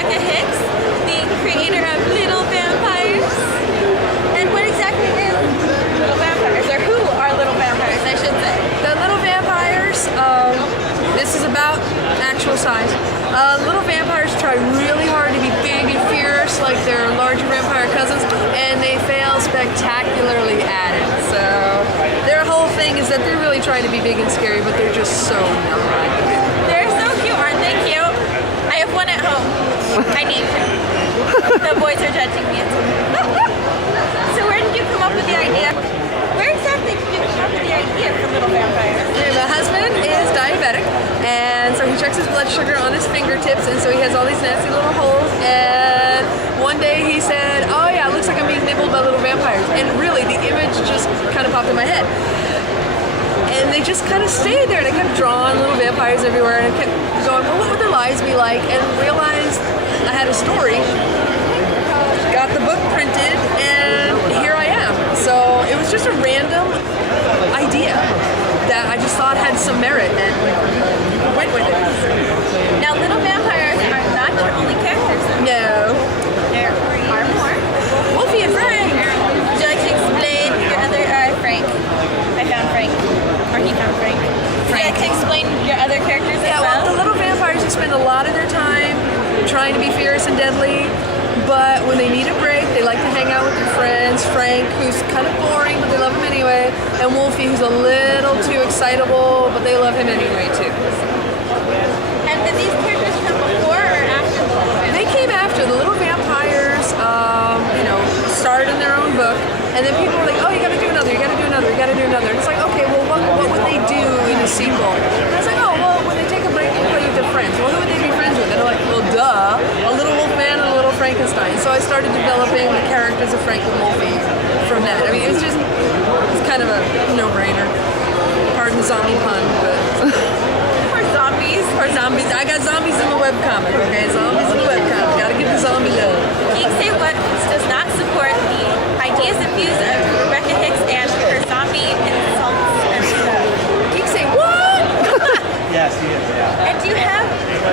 Rebecca Hicks, the creator of Little Vampires. And what exactly is Little Vampires, or who are Little Vampires, I should say? The Little Vampires, this is about actual size. Little Vampires try really hard to be big and fierce like their larger vampire cousins, and they fail spectacularly at it. So their whole thing is that they're really trying to be big and scary, but they're just so not. They're so cute, aren't they cute? I have one at home. I named him. The boys are judging me. So where did you come up with the idea? Where exactly did you come up with the idea for Little Vampires? My husband is diabetic, and so he checks his blood sugar on his fingertips, and so he has all these nasty little holes. And one day he said, "Oh yeah, it looks like I'm being nibbled by little vampires." And really, the image just kind of popped in my head. And they just kind of stayed there. They kept drawing little vampires everywhere, and I kept going, "Well, what would their lives be like?" And realized I had a story. Got the book printed, and here I am. So it was just a random idea that I just thought had some merit, and went with it. Now, Little Vampires are not your only characters. No. There are more. Wolfie and Frank. Would you like to explain your other, Frank? I found Frank. Or he found Frank. Would you like to explain your other characters as Well, the little vampires, they spend a lot of their time trying to be fierce and deadly, but when they need a break, they like to hang out with their friends. Frank, who's kind of boring, but they love him anyway, and Wolfie, who's a little too excitable, but they love him anyway too. And did these characters come before or after the Little Vampires? They came after. The little vampires, started in their own book, and then people were like, "Oh, you gotta do another, you gotta do another, you gotta do another." And it's like, okay, well, what would they do in a sequel? And I was like, "Oh, well, when they take a break and play with their friends, well, who would they be friends with?" And they're like, "Well, duh, a little wolf man and a little Frankenstein." So I started developing the characters of Frank and Wolfie from that. I mean, it's kind of a no-brainer. Pardon the zombie pun, but Or zombies. or zombies. I got zombies in the webcomic, okay? Zombies in the webcomic. Gotta give the zombie love. Geek Say does not support the ideas and views of Rebecca Hicks and her zombie insults and stuff. Geek Say, what? Yes, he is, yeah. And do you have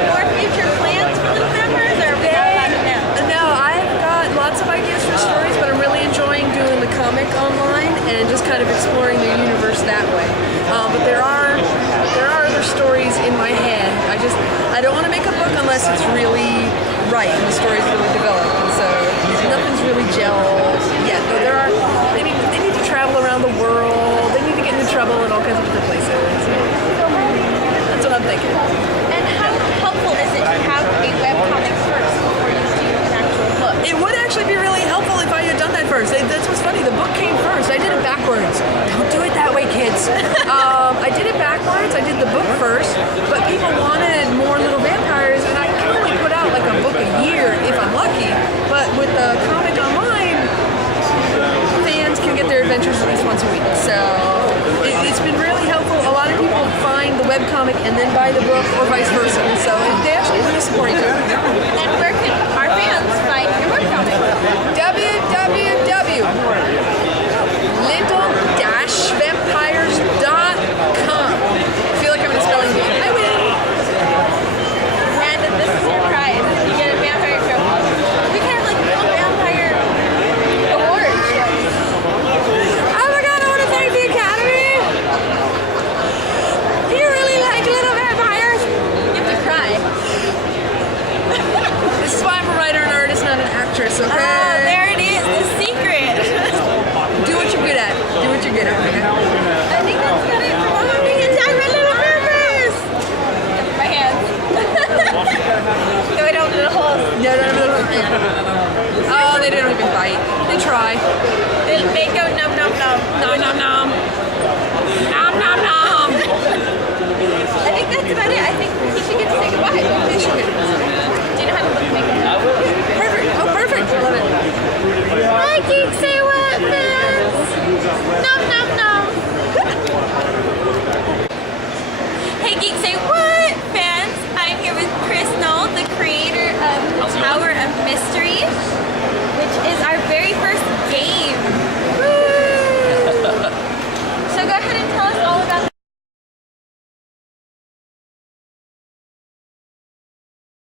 more future plans for Little Vampires, or are we not allowed to know? No, I've got lots of ideas for stories, but I'm really enjoying doing the comic online and just kind of exploring the universe that way. But there are other stories in my head. I don't want to make a book unless it's really right and the story's really developed. And so nothing's really gelled yet. Though they need to travel around the world. They need to get into trouble in all kinds of different places. That's what I'm thinking. And how helpful is it to have a webcomic first before you do an actual book? It would actually be really helpful if I had done that first. That's what's funny. The book came first. I did it backwards. Don't do it that way, kids. I did it backwards. I did the book first, but people wanted more Little Vampires, and I can only put out like a book a year if I'm lucky. But with the comic online, fans can get their adventures at least once a week. So it's been really helpful. A lot of people find the webcomic and then buy the book, or vice versa. So they actually really support each other. And where can our fans find your webcomic? www.little-vampires.com. I feel like I'm in a spelling bee. I win. And this is your prize. You get a vampire trophy. We can have like Little Vampire awards. Oh my god, I want to thank the Academy. Do you really like Little Vampires? You have to cry. This is why I'm a writer and artist, not an actress, okay? Oh, there it is, the secret. Do what you're good at. Do what you're good at, okay? I think that's about it for one thing. It's time for Little Vampires. My hands. No, I don't do the holes. No. Oh, they don't even bite. They try. They go num num num. Nom nom nom.